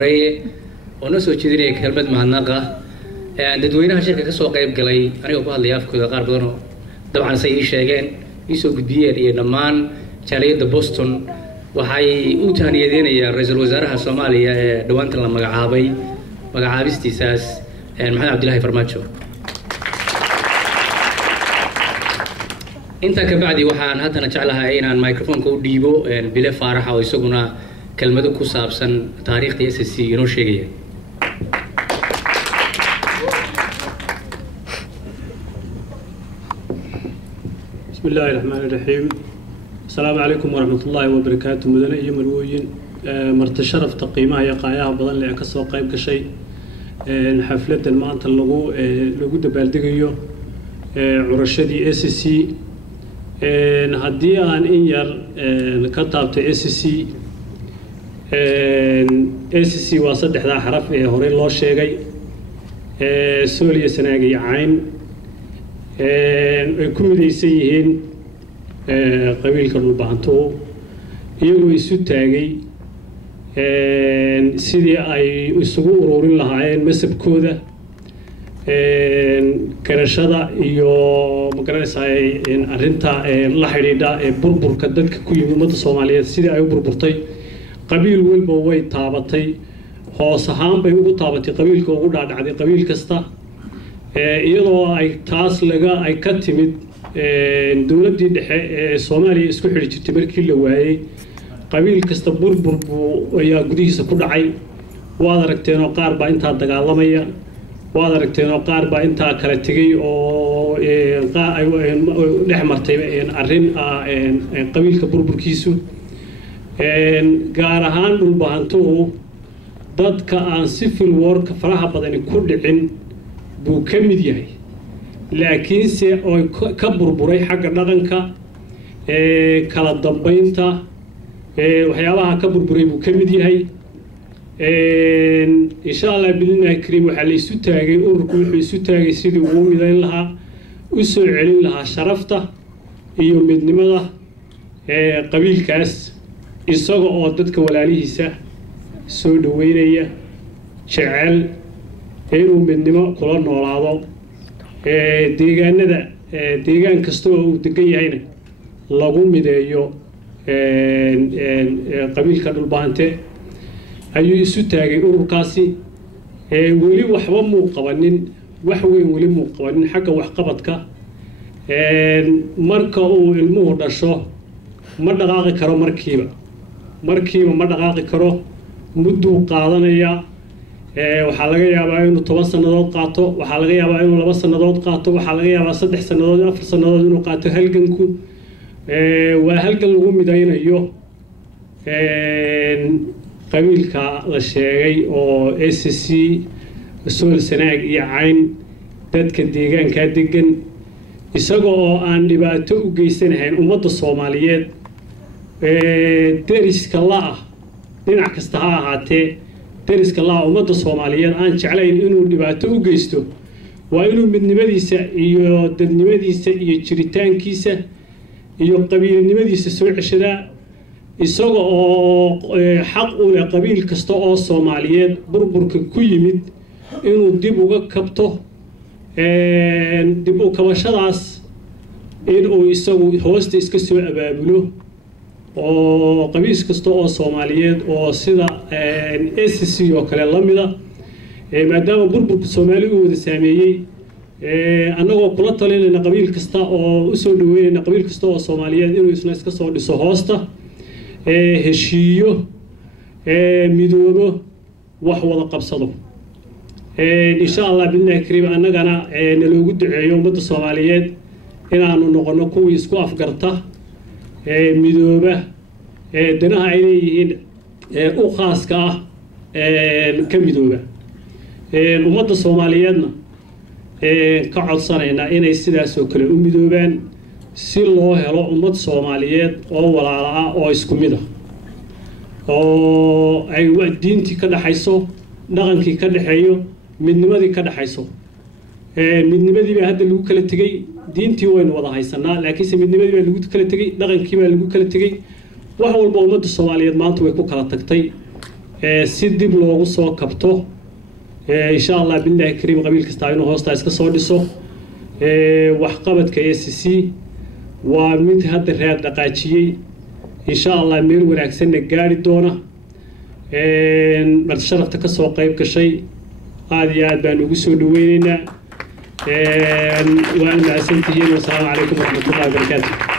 ونو soo jeedinay kelmad mahadnaqa dadweynaha shirka ka soo qayb galay aniga ku hadlay afkooda qaar badan oo dabcan say sheegeen isoo gudbiyeen iyo dhamaan jaaliyada Boston waxay u taaniyadeenayaan ra'iisul wasaaraha Soomaaliya ee dhawaantan la magacaabay magacaabistiisaas Maxamed Cabdilaahi Farmaajo inta ka bacdi waxaan hadana jeclahay inaan microphone-ka u dhiibo Bile Faarax oo isaguna كلمة كوسابسن تاريخ TSC ينوشيجية. بسم الله الرحمن الرحيم. السلام عليكم ورحمة الله وبركاته. مدني يوم الوين مرتشرف تقييمها يقاياها بدل لعكسوا قيب كشيء حفلة المعنت اللجو دبالدقيو عرشدي SSC هدي عن إنير كتابة SSC SSC وصدق ذا حرف هوري الله شيء سوريا سناجي عين كم يسيهن قبيل كرنو بانتو يجوا يسوتاجي سيدي أي يسوق رورين لهاين مسب كودا كرشدا يو مقرنس هاي أرنتا لحريدا بربر كدك كوي مدة الصومالية سيدي أي بربرتي قبيل والبا way taabatay hoos ahaan bay ugu taabatay qabiilka ugu dhaadhacday qabiil kasta iyadoo ay taas ay ka timid dawladii dhexe ee Soomaaliya isku xiri jirtay markii la waayay qabiil kasta burbur ayaa gudihiisa ku dhacay waad aragteen oo qaar baa inta dagaalamaya waad aragteen oo qaar baa inta kala tagay oo dhex martay arrin qabiilka burburkiisu gaar ahaan dhulbahantuhu dadka aan civil war-ka faraha badani ku dhicin buu ka mid yahay laakiinse oo ka burburay xagga dhaqanka kala dambeynta waxyaabaha ka burburay buu ka mid yahay insha Allah billahi kariim waxa la isu taagay ururku wuxuu isu taagay sidii uu midayn lahaa u soo celin lahaa sharafta iyo midnimada qabiilkaas isaga oo dadka walaalihiisa soo dhaweynaya jecel inuu midnimo kula noolaado deegaanada deegaan kasta oo uu degan yahayna lagu mideeyo qabiilka dhulbaante ayuu isu taagay ururkaasi weli waxba muu qabanin wax weyn weli muu qabanin xagga waxqabadka marka uu ilmuhu dhasho ma dhaqaaqi karo markiiba ma dhaqaaqi karo muddo qaadanaya waxaa laga yaabaa inuu 10 sanadood qaato waxaa laga yaabaa inuu 2 sanadood qaato waxaa laga yaabaa 3 sanadood 4 sanadood inuu qaato halganku waa halgan lagu midaynayo qabiilka la sheegay oo SSC Sool Sanaag iyo Cayn dadka deegaanka degan isaga oo aan dhibaato u geysanayn ummadda Soomaaliyeed deriska la dhinac kasta ha ahaatee deriska la ummadda Soomaaliyeed aan jeclayn inuu dhibaato u geysto waa inuu midnimadiisa iyo dadnimadiisa iyo jiritaankiisa iyo qabiilnimadiisa soo ceshadaa isaga oo xaq u leh qabiil kasta oo Soomaaliyeed burburka ku yimid inuu dib uga kabto dib u kabashadaas inuu isagu hoosta iska soo abaabulo oo qabiis kasta oo Soomaaliyeed oo sida SSC oo kale lamida maadaama burburka Soomaaliya uu wada saameeyay annagoo kula talinayna qabiil kasta oo u soo dhaweynayna qabiil kasta oo Soomaaliyeed inuu isna iska soo dhiso hoosta heshiiyo midoobo wax wada qabsado insha Allah billahi kariim annagana naloogu duceeyo ummadda Soomaaliyeed inaanu noqono kuwii isku afgarta midooba danaha ay leeyihiin u khaaska ah ka midooba ummadda Soomaaliyeedna ka codsanayna inay sidaas oo kale u midoobaan si loo helo ummad Soomaaliyeed oo walaalo ah oo isku mid ah oo ay diintii ka dhaxayso dhaqankii ka dhaxeeyo midnimadii ka dhaxayso midnimadii baa hadda lagu kala tagay diintii waynu wada haysanaa laakiin midnimadii baa lagu kala tagay dhaqankii baa lagu kala tagay wax walba ummadda Soomaaliyeed maanta way ku kala tagtay سيدي بلوغ سو كبتو إن شاء الله بالله كريم قبيل كستاينو هوستا إسكسور ديسو وحقبت كيسيسي ومن هذا الرياض دقاتشي إن شاء الله مير ونعكسن قاري دونا بس شرفت كسو قيب كشيء هذه بانو قسو دويننا وأنا أسنتين والسلام عليكم ورحمة الله وبركاته.